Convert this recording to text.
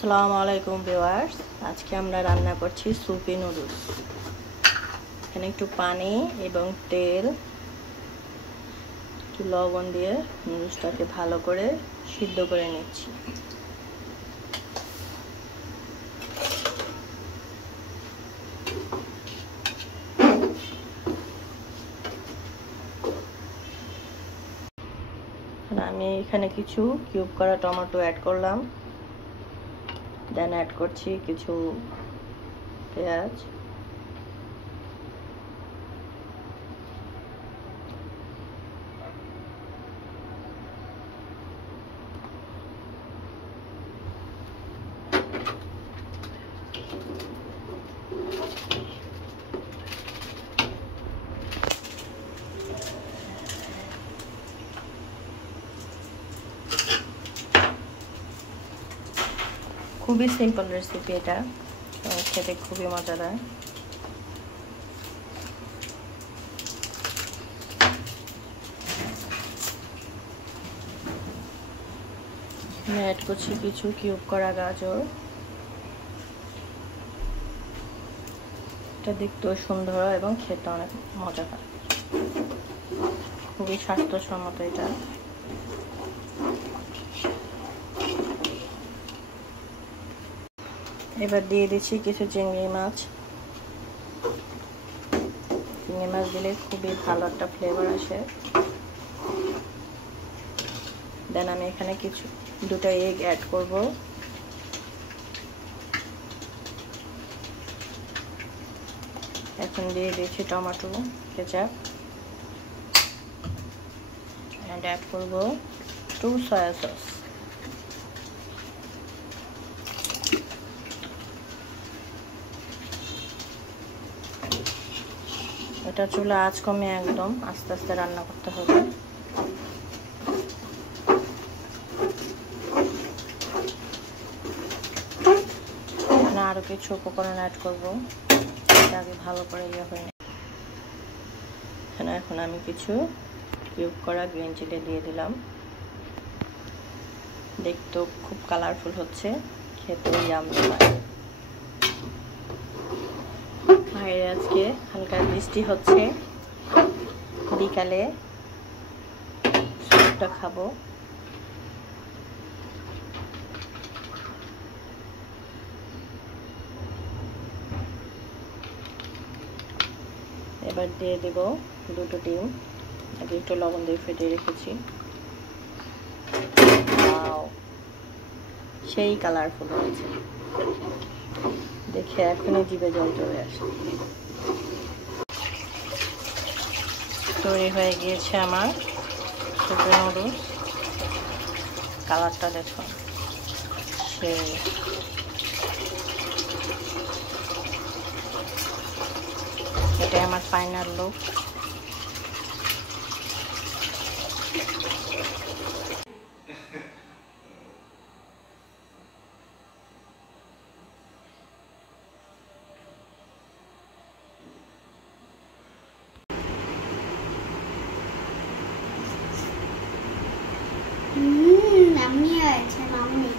আসসালামু আলাইকুম ভিউয়ার্স, আজকে আমরা রান্না করছি সুপি নুডলস। এখানে একটু পানি এবং তেল, একটু লবণ দিয়ে নুডলসটাকে ভালো করে সিদ্ধ করে নিচ্ছি। আমি এখানে কিছু কিউব করা টমেটো অ্যাড করলাম, দেন অ্যাড করছি কিছু পেঁয়াজ, খুবই সিম্পল রেসিপি, এটা খেতে খুবই মজাদার। আমি অ্যাড করছি কিছু কিউব করা গাজর, এটা দেখতেও সুন্দর এবং খেতে অনেক মজাদার, খুবই স্বাস্থ্যসম্মত এটা। এবার দিয়ে দিচ্ছি কিছু চিংড়ি মাছ। চিংড়ি মাছ দিলে খুবই ভালো একটা ফ্লেভার আসে। দেন আমি এখানে দুটো এগ অ্যাড করব। এখন দিয়ে দিচ্ছি টমেটো কেচাপ, অ্যান্ড অ্যাড করব 2 সয়া সস। এটা চুলা আঁচ কমে একদম আস্তে আস্তে রান্না করতে হবে। এখানে আরো কিছু উপকরণ অ্যাড করব, আগে ভালো করে হয়ে। এখানে এখন আমি কিছু কিউব করা গ্রিন চিলি দিয়ে দিলাম। দেখতেও খুব কালারফুল হচ্ছে, খেতেও ইয়াম্মি হয়। বাইরে আজকে হালকা বৃষ্টি হচ্ছে, বিকালে স্যুপটা খাবো। এবার দিয়ে দেব দুটো ডিম, আগে একটু লবণ দিয়ে ফেটিয়ে রেখেছি। সেই কালারফুল হয়েছে, দেখে এখনই জিভে জল চলে আসে। তৈরি হয়ে গিয়েছে আমার সুপি নুডলস। কালারটা দেখো, সেই এটাই আমার ফাইনাল লুক। আমি আছে মাম্মি।